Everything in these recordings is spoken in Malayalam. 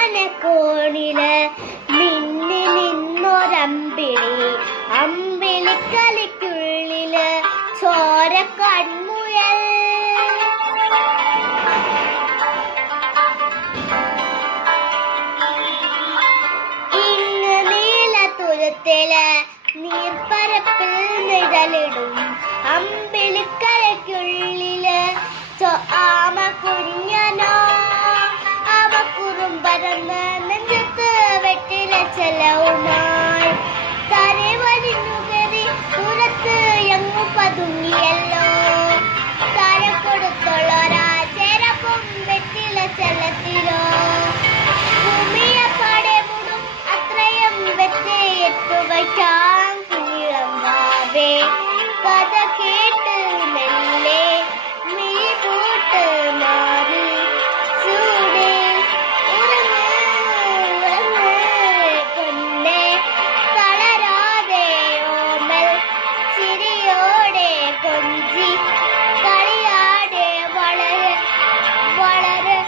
അങ്ങുവാനക്കോണില് മിന്നി നിന്നൊരമ്പിളി, അമ്പിളിക്കലിക്കുള്ളില് ചോര കൺമുയൽ. ഇങ്ങ് നീലത്തുരുത്തില് നീർപ്പരപ്പിൽ നിഴലിടും അമ്പിളിക്കലയ്ക്കുള്ളില് ആമ കുഞ്ഞനോ. അവ കുറുമ്പരന്ന് നെഞ്ചത്ത് വെട്ടില ചെലവുമായി തരവലിഞ്ഞുകറി പുറത്ത് എങ്ങു പതുങ്ങിയല്ലോ. തര കൊടുത്തുള്ളൊരാ ചെരപ്പും വെട്ടില ചെല്ലത്തിലോ. ഭൂമിയപ്പാടെ മുടും അത്രയും വെച്ച് എത്തുവയ്ക്കാൻ കുഞ്ഞിളം വാവേ. കഥ കേട്ട് മെല്ലെ മിഴി പൂട്ട് മാറി ചൂടേ ഉറങ്ങ് ഉറങ്ങ് പൊന്നേ. തളരാതെ ഓമൽ ചിരിയോടെ കൊഞ്ചി കളിയാടെ വളര് വളര്.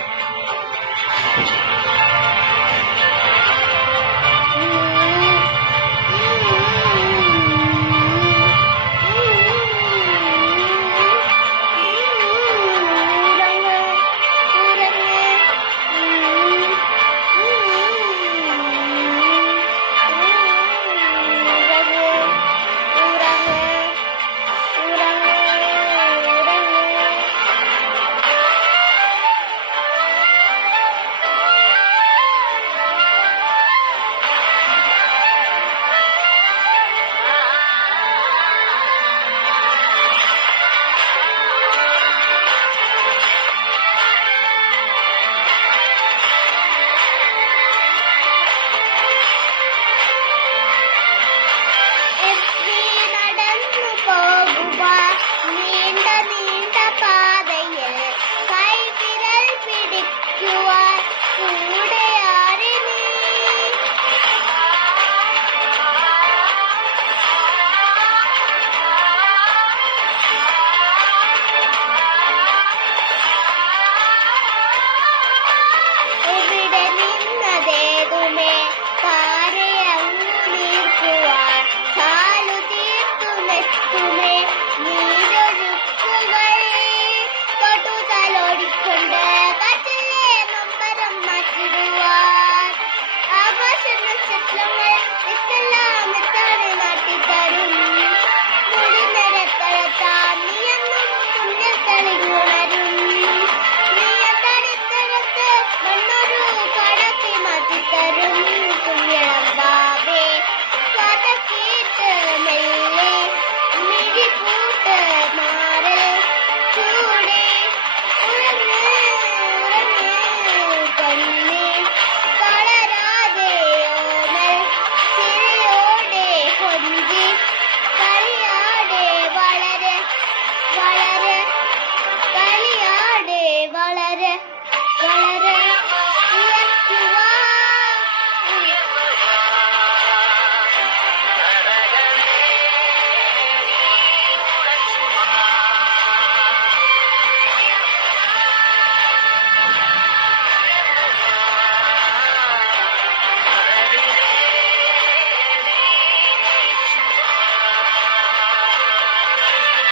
നീണ്ട നീണ്ട പാതയിൽ കൈവിരൽ പിടിക്കുവാൻ കൂടെയാരി നീ. ഇവിടെ നിന്നതേതുമേ താരെ അങ്ങു നീർക്കുവാൻ ചാലു തീർത്തു നെത്തുമേ നീരൊഴുക്കുകൾ. തൊട്ടുതലോടിക്കൊണ്ട് കാറ്റിലെ നൊമ്പരം മാറ്റിടുവാൻ ആകാശ നക്ഷത്രങ്ങൾ